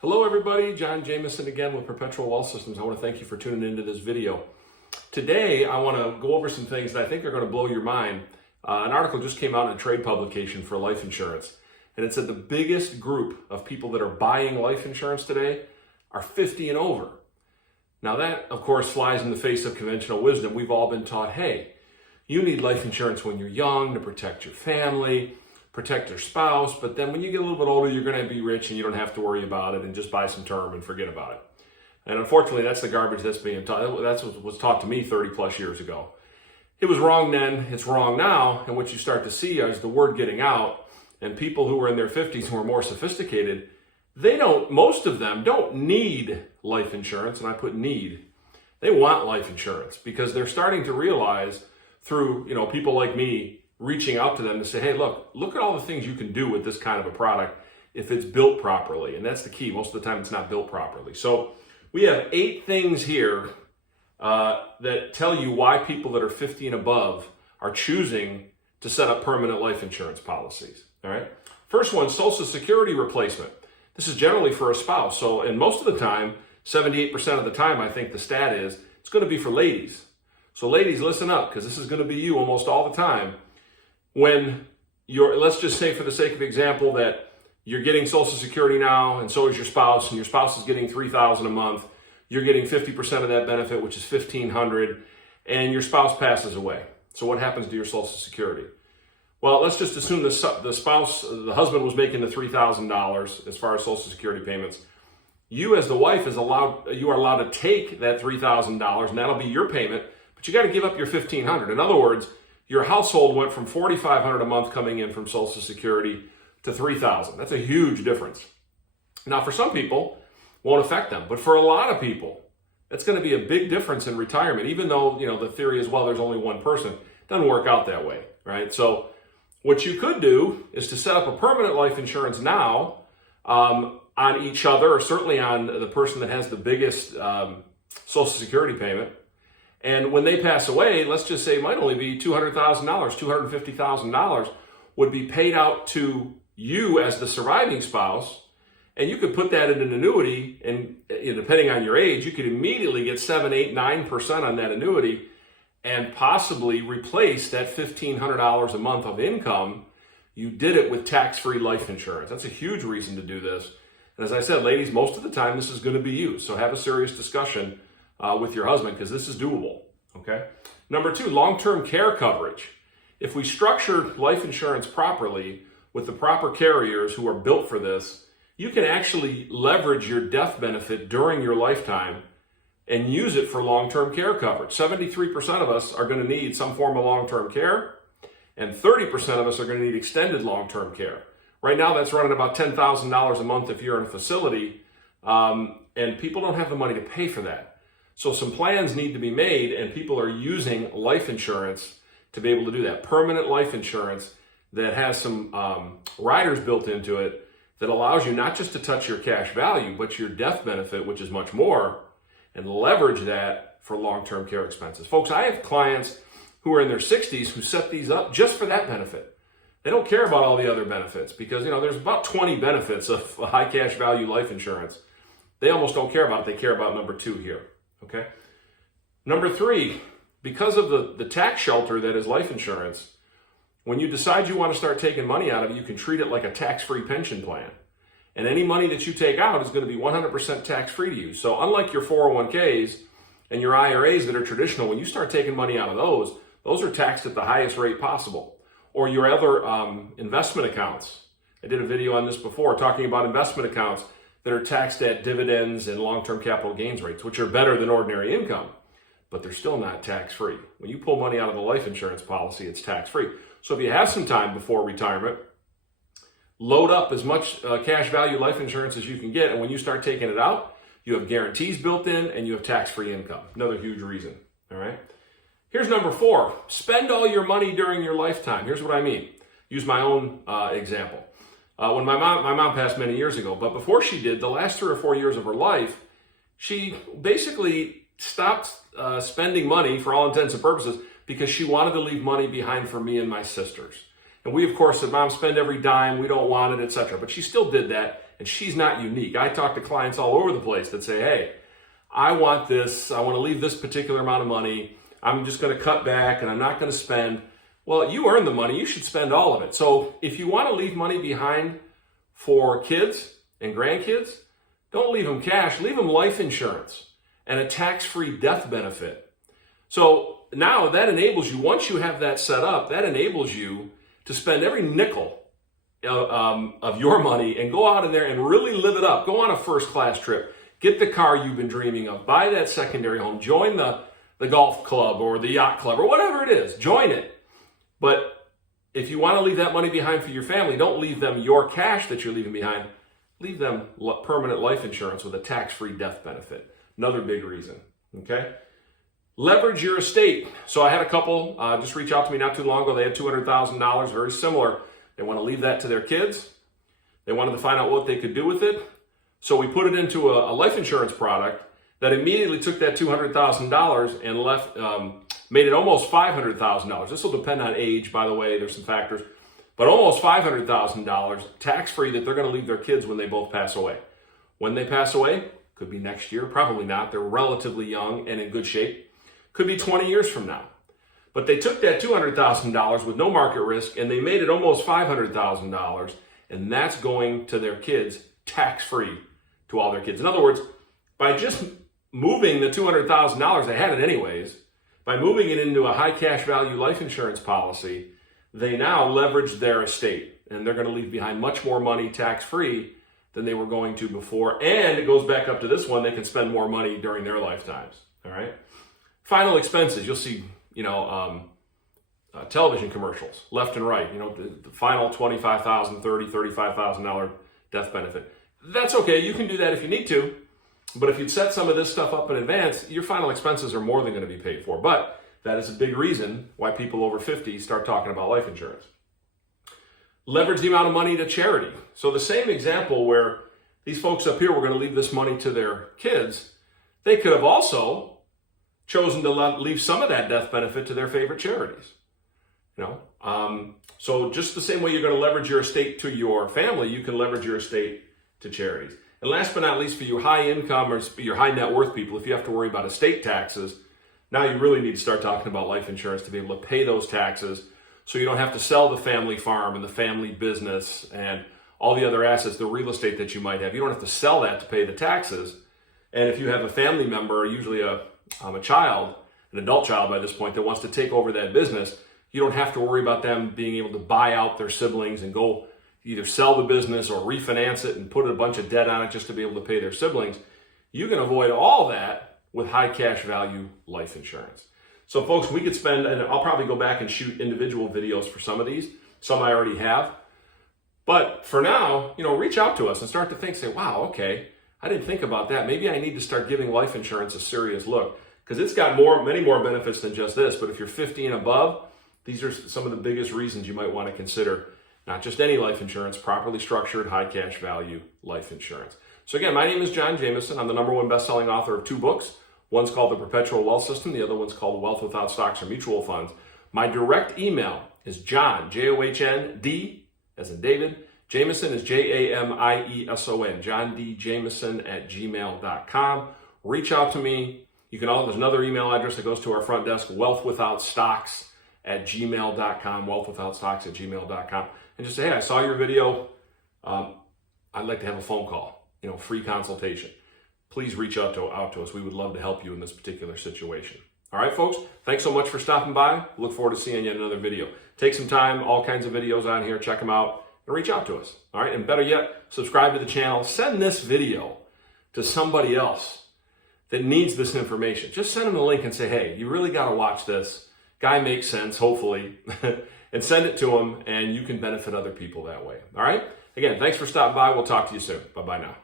Hello everybody, Jamieson again with Perpetual Wealth Systems. I want to thank you for tuning into this video. Today I want to go over some things that I think are going to blow your mind. An article just came out in a trade publication for life insurance, and it said the biggest group of people that are buying life insurance today are 50 and over. Now that, of course, flies in the face of conventional wisdom. We've all been taught, hey, you need life insurance when you're young to protect your family, protect your spouse, but then when you get a little bit older, you're going to be rich and you don't have to worry about it and just buy some term and forget about it. And unfortunately, that's the garbage that's being taught. That's what was taught to me 30 plus years ago. It was wrong then, it's wrong now, and what you start to see is the word getting out, and people who are in their 50s who are more sophisticated, most of them don't need life insurance, and I put need. They want life insurance because they're starting to realize through, people like me reaching out to them to say, hey, look at all the things you can do with this kind of a product if it's built properly. And that's the key. Most of the time it's not built properly. So we have 8 things here that tell you why people that are 50 and above are choosing to set up permanent life insurance policies. All right. First one, Social Security replacement. This is generally for a spouse. So, and most of the time, 78% of the time, I think the stat is, it's going to be for ladies. So ladies, listen up, because this is going to be you almost all the time. When let's just say for the sake of example that you're getting Social Security now, and so is your spouse, and your spouse is getting $3,000 a month, you're getting 50% of that benefit, which is $1,500, and your spouse passes away. So what happens to your Social Security? Well, let's just assume the husband was making the $3,000 as far as Social Security payments. You as the wife you are allowed to take that $3,000, and that'll be your payment, but you got to give up your $1,500. In other words, your household went from $4,500 a month coming in from Social Security to $3,000. That's a huge difference. Now, for some people, it won't affect them, but for a lot of people, that's going to be a big difference in retirement. Even though the theory is, well, there's only one person, it doesn't work out that way, right? So, what you could do is to set up a permanent life insurance now on each other, or certainly on the person that has the biggest Social Security payment. And when they pass away, let's just say it might only be $200,000, $250,000 would be paid out to you as the surviving spouse. And you could put that in an annuity, and depending on your age, you could immediately get 7, 8, 9% on that annuity and possibly replace that $1,500 a month of income. You did it with tax-free life insurance. That's a huge reason to do this. And as I said, ladies, most of the time this is going to be you. So have a serious discussion with your husband, because this is doable, okay? Number 2, long-term care coverage. If we structure life insurance properly with the proper carriers who are built for this, you can actually leverage your death benefit during your lifetime and use it for long-term care coverage. 73% of us are going to need some form of long-term care, and 30% of us are going to need extended long-term care. Right now, that's running about $10,000 a month if you're in a facility, and people don't have the money to pay for that. So some plans need to be made, and people are using life insurance to be able to do that. Permanent life insurance that has some riders built into it that allows you not just to touch your cash value, but your death benefit, which is much more, and leverage that for long-term care expenses. Folks, I have clients who are in their 60s who set these up just for that benefit. They don't care about all the other benefits because, there's about 20 benefits of high cash value life insurance. They almost don't care about it. They care about number 2 here. Okay. Number 3, because of the tax shelter that is life insurance, when you decide you want to start taking money out of it, you can treat it like a tax-free pension plan. And any money that you take out is going to be 100% tax-free to you. So unlike your 401ks and your IRAs that are traditional, when you start taking money out of those are taxed at the highest rate possible. Or your other investment accounts. I did a video on this before talking about investment accounts that are taxed at dividends and long-term capital gains rates, which are better than ordinary income, but they're still not tax-free. When you pull money out of the life insurance policy, it's tax-free. So if you have some time before retirement, load up as much cash value life insurance as you can get, and when you start taking it out, you have guarantees built in and you have tax-free income. Another huge reason, all right? Here's number 4, spend all your money during your lifetime. Here's what I mean. Use my own example. When my mom passed many years ago, but before she did, the last 3 or 4 years of her life, she basically stopped spending money for all intents and purposes because she wanted to leave money behind for me and my sisters. And we, of course, said, Mom, spend every dime. We don't want it, etc. But she still did that, and she's not unique. I talk to clients all over the place that say, hey, I want this. I want to leave this particular amount of money. I'm just going to cut back, and I'm not going to spend. Well, you earn the money. You should spend all of it. So if you want to leave money behind for kids and grandkids, don't leave them cash. Leave them life insurance and a tax-free death benefit. So now that enables you, once you have that set up, that enables you to spend every nickel of your money and go out in there and really live it up. Go on a first-class trip. Get the car you've been dreaming of. Buy that secondary home. Join the golf club or the yacht club or whatever it is. Join it. But if you want to leave that money behind for your family, don't leave them your cash that you're leaving behind. Leave them permanent life insurance with a tax-free death benefit. Another big reason, okay? Leverage your estate. So I had a couple just reach out to me not too long ago. They had $200,000, very similar. They want to leave that to their kids. They wanted to find out what they could do with it. So we put it into a life insurance product that immediately took that $200,000 and left, made it almost $500,000. This will depend on age, by the way. There's some factors. But almost $500,000 tax-free that they're going to leave their kids when they both pass away. When they pass away, could be next year, probably not. They're relatively young and in good shape. Could be 20 years from now. But they took that $200,000 with no market risk and they made it almost $500,000, and that's going to their kids tax-free to all their kids. In other words, by just moving the $200,000, they had it anyways, by moving it into a high cash value life insurance policy, they now leverage their estate, and they're going to leave behind much more money tax-free than they were going to before. And it goes back up to this one, they can spend more money during their lifetimes. All right. Final expenses, you'll see, television commercials left and right, the final $25,000, $30,000, $35,000 death benefit. That's okay. You can do that if you need to. But if you'd set some of this stuff up in advance, your final expenses are more than going to be paid for. But that is a big reason why people over 50 start talking about life insurance. Leverage the amount of money to charity. So the same example where these folks up here were going to leave this money to their kids, they could have also chosen to leave some of that death benefit to their favorite charities. So just the same way you're going to leverage your estate to your family, you can leverage your estate to charities. And last but not least, for your high income or your high net worth people, if you have to worry about estate taxes, now you really need to start talking about life insurance to be able to pay those taxes so you don't have to sell the family farm and the family business and all the other assets, the real estate that you might have. You don't have to sell that to pay the taxes. And if you have a family member, usually a child, an adult child by this point, that wants to take over that business, you don't have to worry about them being able to buy out their siblings and go either sell the business or refinance it and put a bunch of debt on it just to be able to pay their siblings. You can avoid all that with high cash value life insurance. So folks, we could spend, and I'll probably go back and shoot individual videos for some of these. Some I already have. But for now, reach out to us and start to think, say, wow, okay, I didn't think about that. Maybe I need to start giving life insurance a serious look, because it's got many more benefits than just this. But if you're 50 and above, these are some of the biggest reasons you might want to consider not just any life insurance, properly structured, high cash value life insurance. So again, my name is John Jamieson. I'm the #1 best-selling author of 2 books. One's called The Perpetual Wealth System. The other one's called Wealth Without Stocks or Mutual Funds. My direct email is John, Johnd, as in David. Jamieson is Jamieson, John D. Jamieson @gmail.com. Reach out to me. You can there's another email address that goes to our front desk, wealthwithoutstocks@gmail.com, wealthwithoutstocks@gmail.com. And just say, hey, I saw your video. I'd like to have a phone call, free consultation. Please reach out to us. We would love to help you in this particular situation. All right, folks, thanks so much for stopping by. Look forward to seeing you in another video. Take some time, all kinds of videos on here. Check them out and reach out to us. All right, and better yet, subscribe to the channel. Send this video to somebody else that needs this information. Just send them the link and say, hey, you really got to watch this. Guy makes sense, hopefully, and send it to them, and you can benefit other people that way. All right? Again, thanks for stopping by. We'll talk to you soon. Bye-bye now.